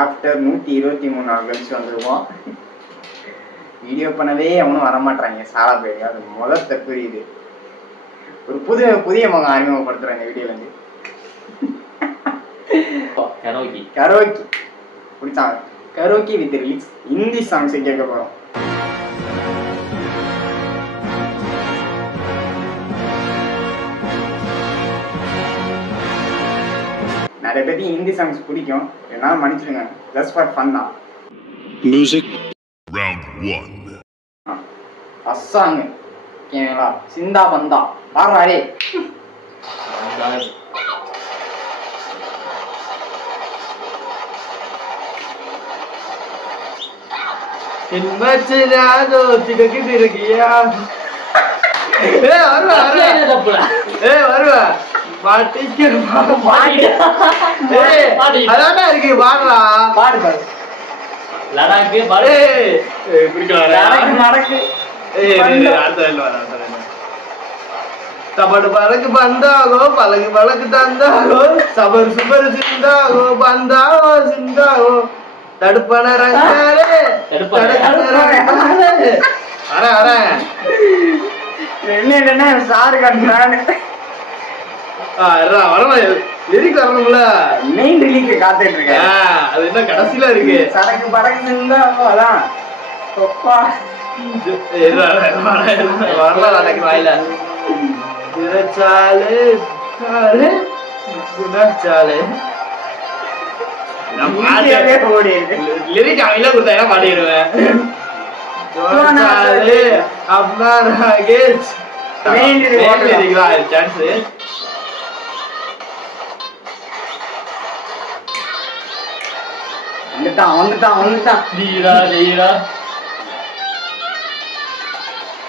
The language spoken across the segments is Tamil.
ஆஃப்டர் 123 நாள் கழிச்சு வந்துருவோம். வீடியோ பண்ணவே அவனும் வரமாட்டாங்க. சாலா பேடி அது முதல்ல புரியுது. ஒரு புதிய முகம் அறிமுகப்படுத்துறாங்க வீடியோல இருந்து. கரோக்கி பிடிச்சாங்க. Karaoke with release Hindi songs கேட்க போறோம். நிறைய பேருக்கு ஹிந்தி சாங்ஸ் பிடிக்கும். என்னால மன்னிச்சிடுங்க. ஜஸ்ட் ஃபார் ஃபன் தான். மியூசிக் ரவுண்ட் 1 அசாங் கேங்களா சிந்தா பந்தா பாடுறாரே तबड़ पलक बंदागो पलक पलक तंदागो सबर सुबर जिंदागो बंदागो जिंदागो तड़पण रंगाले अरे अरे என்ன சார் கண்டானே வரமா லிரிக் வரணும்ல. மெயின் ரிலீக்கு காத்துட்டு இருக்கேன். அது என்ன கடைசியில இருக்கு சரக்கு பறக்கு இருந்தாலும் அதான் தொப்பா வரலாம் எனக்கு வாயில லிரிக் அவையில கொடுத்தா பாடிடுவேன்.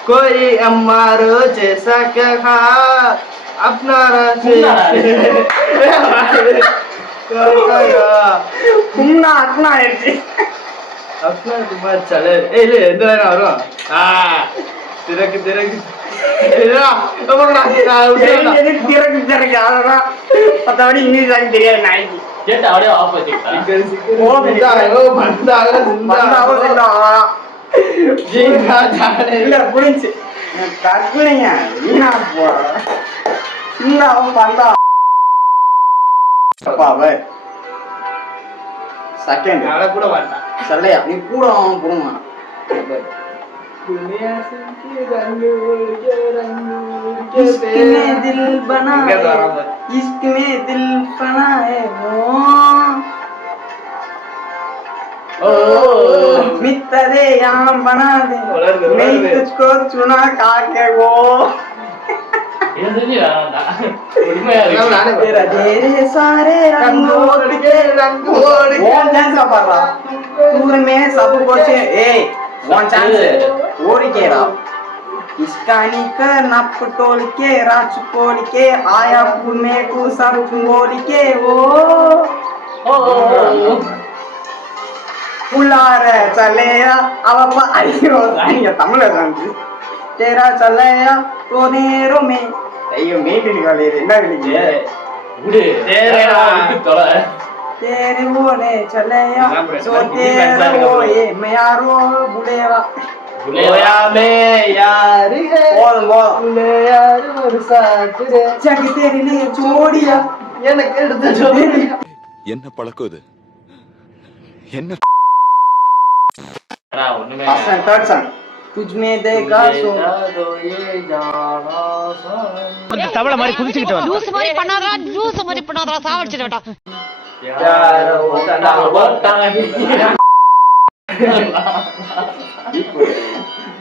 कोई अम्मारो जैसा क्या खा अपना चले वரும் திறக்கு திறக்கு மற்றபடி இங்கிலீஷ் தெரியாது. நாய்க்கு கேட்ட அப்படியே ஆப்போசிட் இல்ல புரிஞ்சு கற்பனைங்க வீணா சின்னாவும் பந்தா செகண்ட் கூட மாட்டான் சொல்லையா நீ கூட அவன் போடுவான். दिल बना इश्क में दिल बना है मित्रे यहाँ बना दे नहीं तुझको चुना काके वो तेरे सारे रंगों के दूर में सब कुछ वन चांस और केरा इसका निकर नप टोल के राच कोल के आया में को सब बोल के ओ புள்ளார சல்லையா அவப்ப ஐயோ ஐயா தமிழ்ல வந்து தேரா சல்லையா தோனேருமே ஐயோ மெயின் காலே என்ன விளிங்க விடு தேரா விட்டு தொலை तेरे बोले चलेया सो तेरे ओए मैं यारो बुलेवा बुलेया में यार है बोल बुले यार और साथ रे जग तेरे लिए छोड़िया எனக்கு எடுத்து छोड़िया என்ன பழக்கம் இது என்ன ஒண்ணுமே थर्ड सॉन्ग तुझ में देखा सो ये जाना அந்த தவளை மாதிரி குதிச்சிட்டு வந்து லூஸ் மாதிரி பண்ணாதடா சாவடிச்சிடடா यार होता ना बोलता है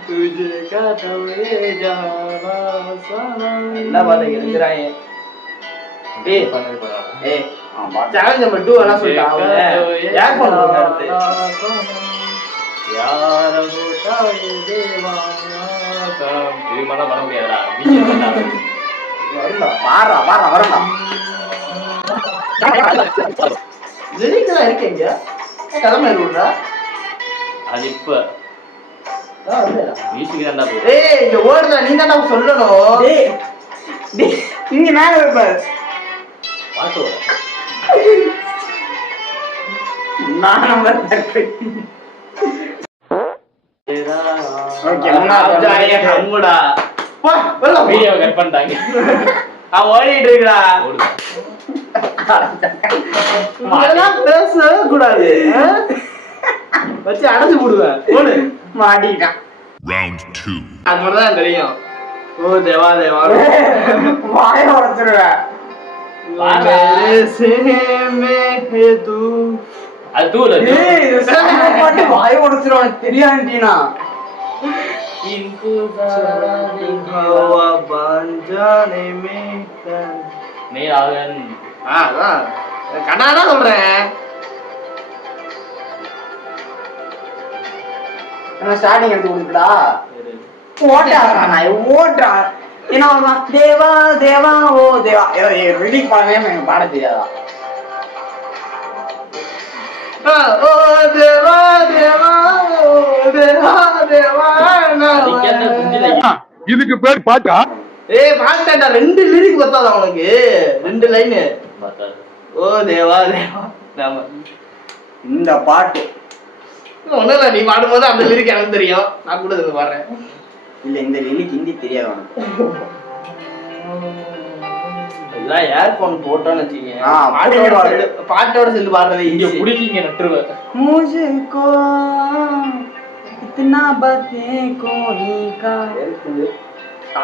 तुझे का तो ये जाना सनम என்ன பாத்தீங்க இருக்கறாங்க டேய் பண்ணு ए சேலஞ்ச் நம்பர் 2 எல்லாம் சொல்லிட்டாங்க யார் பண்ணுவாங்க அடுத்து यार होता ये दीवाना सब ये மன பண்ண முடியாதுடா நீ பண்ணாத வரல வாரா வரடா லிரிக்லாம் இருக்கீங்க கலமை விடுறா அது இப்ப மியூசிக் தான்டா போய் ஏய் இந்த வேர்ட்ல நீ தான் சொல்லணும் டேய் இங்க மேல வைப்பாரு பாட்டு நான் நம்பர் ஓகே அம்முடா போ வெல்ல வீடியோ கட் பண்ணிட்டாங்க. ஓடிட்டு இருக்கடா. இதெல்லாம் பேசவே கூடாது. வச்சு அடைச்சு போடுவேன். ஓடு. மாட்டிக்கிட்டான். Round 2. அது மட்டும் தான் தெரியும். ஓ தேவா தேவா. வாய உடைச்சிருவேன். அது தூள் அது. ஏய் இது சாம பாட்டு வாய உடைச்சிருவேன் தெரியாதுடீனா. हवा बन जाने में நீராகன். அதான் கண்ணாடா சொல்றேன். நான் ஸ்டார்டிங் எடுத்து கொடுத்துடா. ஓட்டா நான் ஓட்டா. என்ன தேவா தேவா ஓ தேவா. ரிலீஸ் பண்ணவே எனக்கு பாட தெரியாதா? ஓ தேவா தேவா ஓ தேவா தேவா அதுக்கென்ன குஞ்சில இதுக்கு பேர் பாட்டா? ஏய் பாட்டடா 2 லிரிக் பத்தாதா உனக்கு? 2 லைன். பார்த்தாரு. ஓ தேவா தேவா நாம இந்த பாட்டு ஒண்ணும் இல்ல, நீ பாடும்போது அந்த லிரிக் எனக்கு தெரியும். நான் கூட இது பாடுறேன். இல்ல இந்த லிரிக் ஹிந்தி தெரியாது உனக்கு. இதெல்லாம் இயர்போன் போட்டோன்னு வச்சுக்கீங்க. பாட்டோட சேர்ந்து பாடுறது இங்க இங்க புடிக்கீங்க நட்டுருவேன். मुझको इतना बते कोई का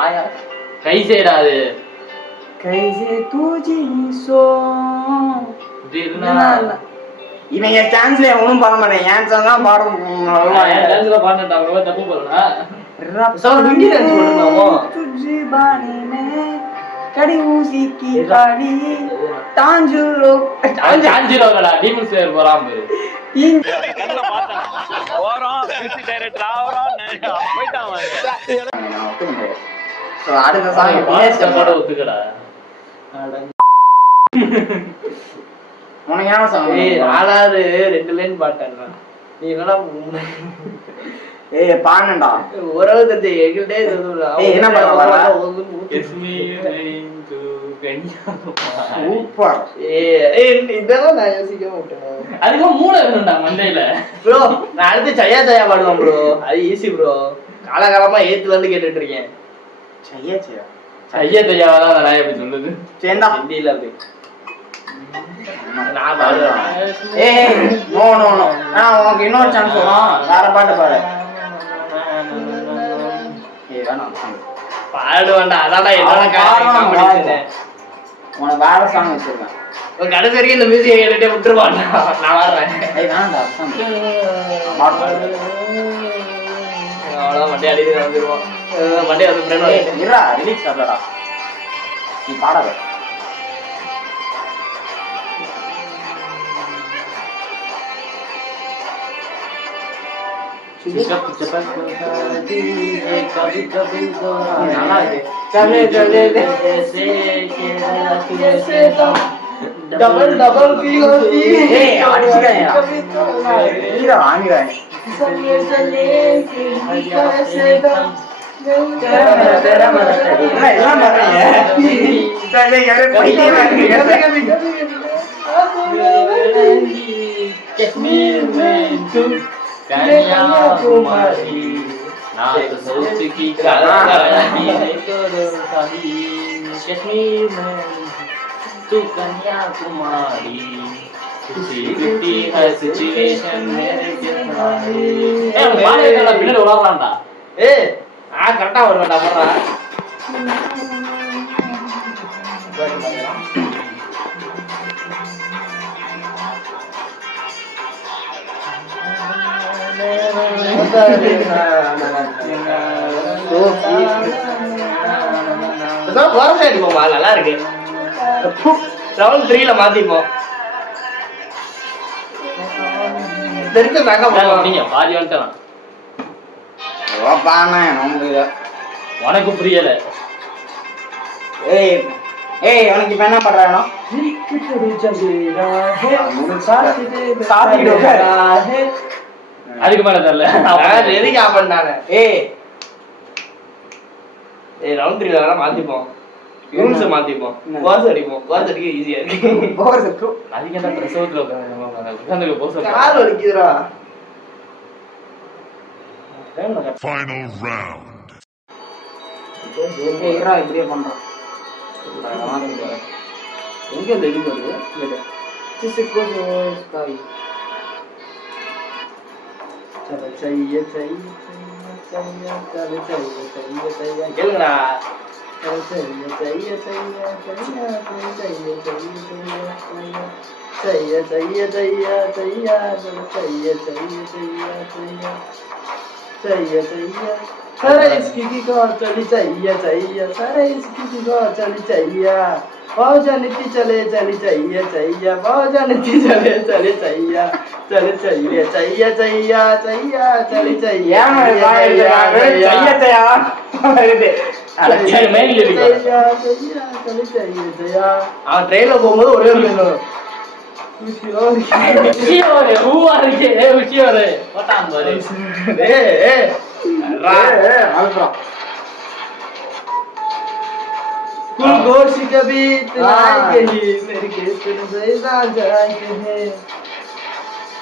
आया கை செய்டாது. कैसे तुझे सो இவங்க சான்ஸ்ல ஒண்ணும் பண்ண மாட்டேன். ஏன் சாங் தான் பாட டான்ஸ்ல பாடுறேன். அவங்க தப்பு போறனா? ஹிந்தி டான்ஸ் போடுறாமோ? तुझे बाने में कड़ी उसी की काली तांजुरो சாஞ்சிரோடா டீமன் ஸ்லேயர் போறான் பாரு. तीन சோ அடுத்த சாங் பாஸ்டரோட ஒத்துக்கடா. உனக்கு என்ன சாங்? ஏய் நாலாவது 2 லைன் பாட்டேன்டா. நீ என்னடா ஏய் பாடுடா. ஓரளவு தட்டி எகிட்டே சொல்லுடா. ஏய் என்ன பாடுறா? Kiss me into Kanyakumari. Super. ஏய் இதெல்லாம் நான் யோசிக்கவே மாட்டேன். அதுக்கு மூளை வேணும்டா மண்டையில. ப்ரோ நான் அடுத்து சையா சையா பாடுவேன் ப்ரோ. அது ஈஸி ப்ரோ. காலகாலமா 8th ல இருந்து கேட்டுட்டு இருக்கேன். சையா சையா ஐயா தையாவதான் நான் எப்படி சொல்லுது. சேந்தா ஹிந்தில அப்படி நான் பாடுறேன். ஏய் நோ நோ நோ. உனக்கு இன்னொரு சான்ஸ் வரும். வேற பாட்டு பாடு. ஏய் வேணாம். பாடுவேன்டா. அதான்டா என்னோட காம்படிஷன். உனக்கு வேற சாங் வச்சிருக்கேன். உன் கடைசி வரைக்கும் இந்த மியூசிக்கை கேட்டுட்டே விட்டுருவான்டா. நான் வர்றேன். ஏய் வேணாம்டா. அவ்வளோதான் மண்டே அடிக்க வந்துருவோம். மண்டே வந்து ஃப்ரெண்ட் இருடா ரிலீக்ஸ் ஆகலடா. நீ பாடாத. நல்லா இருக்கு. चले चले ऐसे डबल डबल की होती है. ஏய் அடிச்சுக்காதடா. நீடா வாங்குடா. எல்லாம் பண்றீங்க. சரி யாரே பைத்தியமா இருக்கீங்க. कश्मीर में तुम कन्याकुमारी ना तो साउथ की कलाकारी नहीं तो रोटी. कश्मीर में तू कन्याकुमारी तुझे कितनी है सिचुएशन मेरे किनारे. ए मारे का பின்னாடி ஓடறான்டா. ஏய் கரெக்டா வருவேன்டா போறா. அடிப்போமா நல்லா இருக்கு. ரவுண்ட் 3ல மாத்திப்போம். தெரிஞ்ச பேக்கப் நீங்க பாதி வந்துட்டான். பாண்ணா நமக்கு உனக்கு புரியல. ஏய் ஏய் உனக்கு இப்ப என்ன பண்றானோ? அதுக்கு மேல தெரியல. எதுக்கு ஆப் பண்ணானே? ஏய் ஏய் ரவுண்ட் 3ல வேணா மாத்திப்போம். ரூல்ஸ் மாத்திப்போம். கோஸ் அடிப்போம். கோஸ் அடிக்க ஈஸியா இருக்கு. அதுக்கு என்ன பிரசவத்துல உட்காந்து போச கால் வலிக்குதுடா. Final round. ஏய்ரா இப்படியே பண்றான். எங்க இந்த இது வருது? சிசுக்கு ஸ்காய். சல செய்ய கேளுங்கடா. सारे इसकी की को चली चाहिए सारे इसकी की को चली चाहिए बहुत जानती चले चली चाहिए बहुत जानती चले चली चाहिए चली चाहिए चली चाहिए அவன் ட்ரெயின்ல போகும்போது ஒரே ஒரு गोशी कभी तलाएंगे ही मेरी केस पे जाएंगे हैं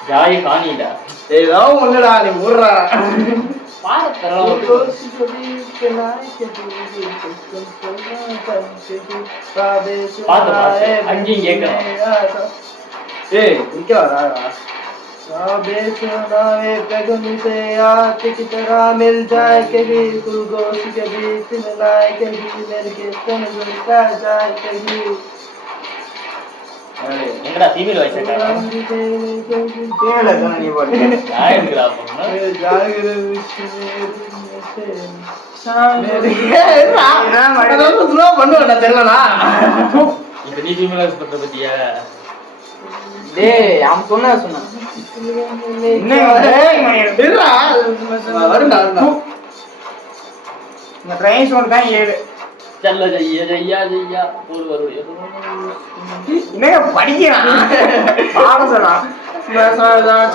ஜாய் காணிடா ஏதோ ஒண்ணுடா நீ மூடுறா பாரத்தரோ गोशी कभी तलाएंगे ही பாத்து அங்கேயும் கேட்கணும் ஏய் இங்க வரா बेसुनावे पगमी से आते की तरह मिल जाए कभी कुल गोश कभी तुम लाए कभी मेरे के तन गुलका जाए कभी எங்கடா ஃபீமேல் வாய்ஸ் கேட்டா கேள சொன்ன நீ போடு. யாருக்குடா பொண்ணு जागर विश्व பண்ணுவேன் தெரியலனா இப்ப நீ ஃபீமேல் வாய்ஸ் பண்ற பத்தியா டேய் அவன் சொன்னா இந்த ட்ரெயின் சவுண்ட் தான் 7. चल जइया जइया जइया और वरो என்னங்க படிக்கிறான் பாட சொன்னா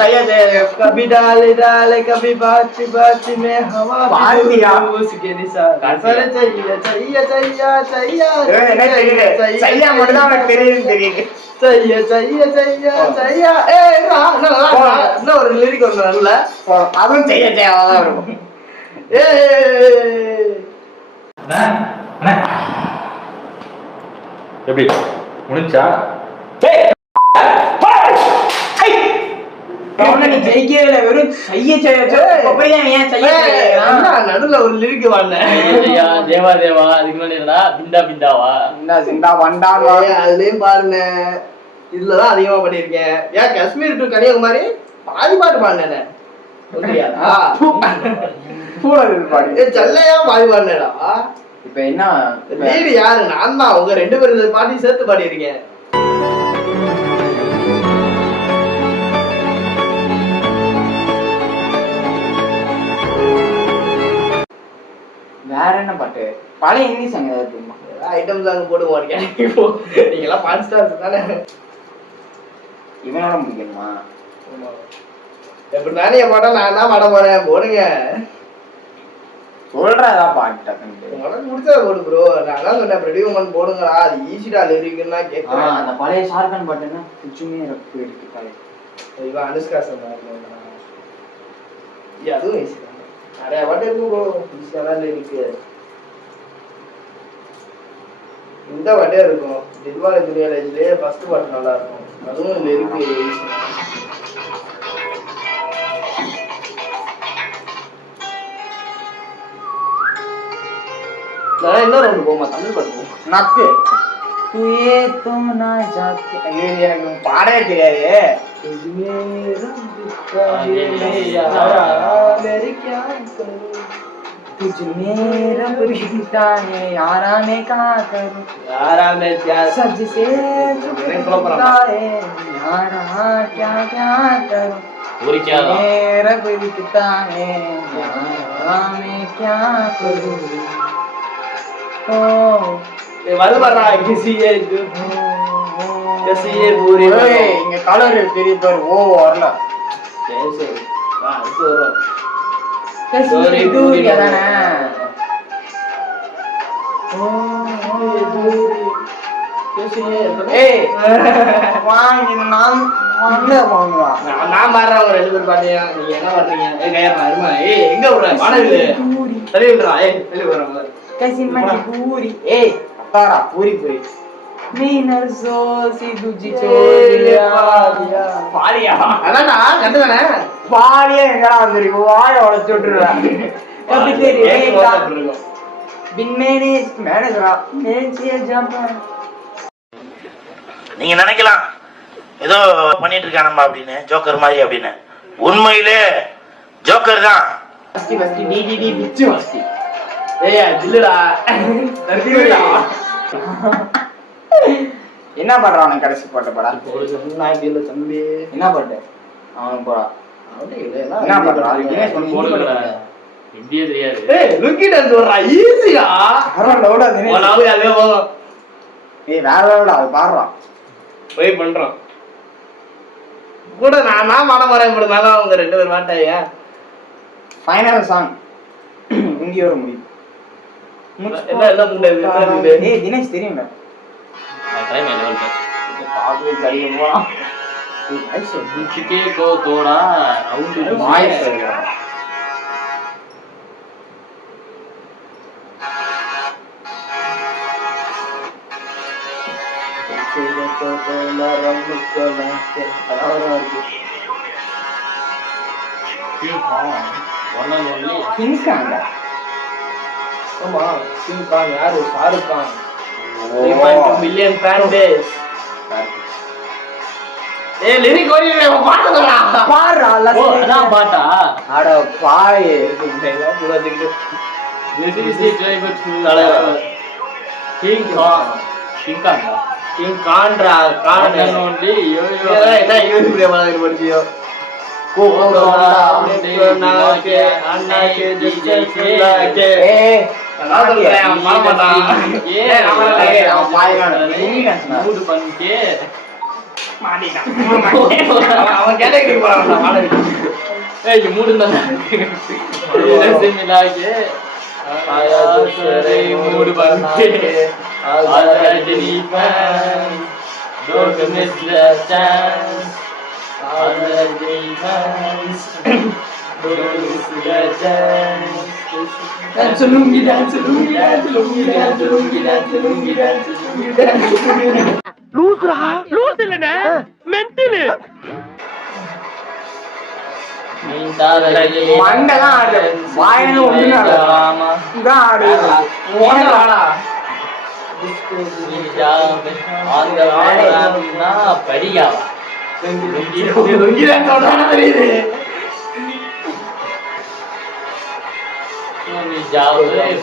चाहिए कभी डाले डाले कभी बाची बाची में हवा बात दिया उसके निशान सरे चाहिए चाहिए चाहिए चाहिए என்ன தெரியுது சரியா மட்டும் தான் எனக்கு தெரியுது चाहिए चाहिए चाहिए चाहिए ஏய் நான் ஒரு லிரிக் ஒன்னு நல்ல அதுவும் செய்ய தேவைதான் இருக்கும் ஏய் எப்படி முடிஞ்சா நீ ஜெயிக்கவே இல்லை வெறும் செய்ய நடுல ஒரு லிரிக் வாடினேன் தேவா தேவா அதுக்கு முன்னாடி என்னடா பிண்டா பிண்டாவா சிந்தா வண்டா அதுலயும் பாருங்க இதுலதான் அதிகமா பண்ணிருக்கேன் ஏன் காஷ்மீர் டு கன்னியாகுமரி பாதி பாட்டு பாடினேன் செல்லையா பாதி பாடினேடா இப்ப என்ன லீடு யாரு நான் தான் உங்க 2 பேரும் பாட்டி சேர்த்து பாடிருக்கேன் வேற என்ன பாட்டு பழைய ஹிந்தி சாங் ஏதாவது தெரியுமா ஐட்டம் சாங் போடுவோம் இப்போ நீங்க எல்லாம் பான் ஸ்டார்ஸ் தானே இவனோட முடிக்கணுமா எப்படி தானே பாட்டா நான் தான் பாட போறேன் போடுங்க சொல்ற ஏதாவது பாட்டு டக்குன்னு உனக்கு முடிச்சத போடு ப்ரோ நான் தான் சொன்னேன் ரெடி உமன் போடுங்கடா அது ஈஸிடா லிரிக்னா கேக்குறேன் அந்த பழைய ஷார்கன் பாட்டுன்னா சுச்சுமே இருக்கு பழைய இவன் அனுஷ்கா சொன்னா அதுவும் ஈஸி தான் நிறைய பாட்டு இருக்கும் ப்ரோ ஈஸியா தான் இருக்கு இந்த பாட்டே இருக்கும் தில்வாலே துனியாலேஜ்லயே ஃபர்ஸ்ட் பாட்டு நல்லா இருக்கும் அதுவும் லிரிக் ஈஸி நான் இன்னொரு ஒன்று போமா தமிழ் பாட்டு போவோம் நக்கு துயே தும் நா ஜாக்கே ஐயோ எனக்கு பாடவே தெரியாது तुझ में रब दिखता है यारा मैं क्या करूं यारा मैं क्या सज से दिखता है यारा क्या क्या करूं ஒரு கேளா रब दिखता है यारा मैं क्या करूं ओ ये वाला बना किसी ये कैसे ये पूरी இங்க கலர் பெரிய பேர் ஓ வரல சரி சரி அது வரும் दूर क्या ना दूर ஏய் வாங்கி நான் வாங்குவா. நான் மாறுறவங்க 2 பேர் பாட்டியா நீங்க என்ன பண்றீங்க? கையறா அருமா. எங்க விடுற மானவில்லை தள்ளி விடுறா. தள்ளி விடுறா. கசிமச்சி பூரி. அத்தாரா பூரி பூரி. மீனர் சோசி துஜி சோலியா பாலியா. அதான்டா கண்டுதானே. பாலியா எங்கடா வந்துருக்கு? வாயை உடைச்சு விட்டுருவேன். எப்படி தெரியும்? பின் மேனேஜரா மேனேஜியா ஜம்பா. நீங்க நினைக்கலாம் ஏதோ பண்ணிட்டு இருக்கானம்பா அப்படின்னு, ஜோக்கர் மாதிரி அப்படின்னு. உண்மையிலே ஜோக்கர் தான். ஃபஸ்டி டி பிச்சு ஃபஸ்டி. இல்லடா என்ன பண்றான் அவன் கடைசி போட்ட படா? தம்பி என்ன பாட்டு அவன் போடா? என்ன பண்றான்? தினேஷ் பண்ணி போடுங்கடா. இந்தியே தெரியாது. லுக்கி டான்ஸ் வர்றா ஈஸியா. லவுடா தினேஷ். நாவே அதே போதும். வேற லவுடா அது பாடுறான். ட்ரை பண்றோம் கூட. நான் மாட மறைப்படுறதுனால அவங்க 2 பேர் மாட்டாயா. ஃபைனல் சாங் இந்தியோட முடியும். தினேஷ் தெரியும்ல. நான் டைம் லெவல் பேஸ். காபி சரியுமா? मुझके को तोड़ा round voice one and only கிங்காங்க. ஆமா கிங் கான் யாரு? Shahrukh Khan. 3.2 million fan base. Lyric ஓடிடுவே பாடுறா. பாடுறா ஓ அதான் பாட்டா. அட பாய். இதெல்லாம் புரிஞ்சுக்கிட்டு This is the driver to King Kong. King Kong. King கான்ரா Khan One and only yo yo. என்ன யூடியூப்ல மாதிரி படிச்சியோ. நாக்கே அண்ணாக்கே ஜெஸ்டே அவன் மாட்டான். அவன் பாய்கான மூடு பண்ணிக்கே அவன் கேட்டகரி போறான் மாடவி. ஏய் மூடு தான் ऐसे मिला के आया दूसरे मूड बन के आजा Rajini fan don't miss the chance आजा Rajini fans don't miss the chance dance lungi dance lungi dance lungi dance lungi dance lungi dance lungi dance loose रहा लूज இல்லனே மென்டல் மண்டெல்லாம் ஆடு. வாயில ஒண்ணுமே ஆடாது. இதான் ஆடு. ஓடலாடா. படியாவா லுங்கி டான்ஸ் ஆடுறானே தெரியுது.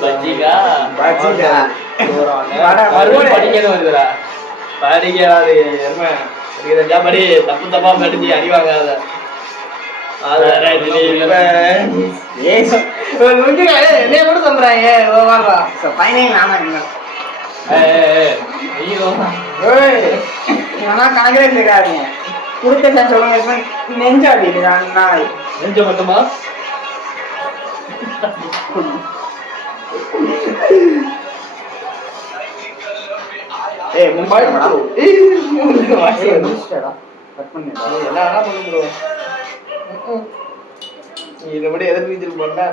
பஜ்ஜிகா பஜ்ஜிகா. மறுபடியும் படிக்கணும் வருதுடா. படிக்காது என்ன படிக்கிறதா படி. தப்பு தப்பா படிச்சு அடி வாங்காத. என்னைய கூட சொல்றாங்க. ஃபைனல் நானா என்ன? கணக்கே இருக்காதீங்க. குடுத்த சார் சொல்லுங்க. நெஞ்சாடி நாய் நெஞ்ச மட்டுமா? முடிச்சிட்டா. இதுபடி எதிர்ப்பு போட்டா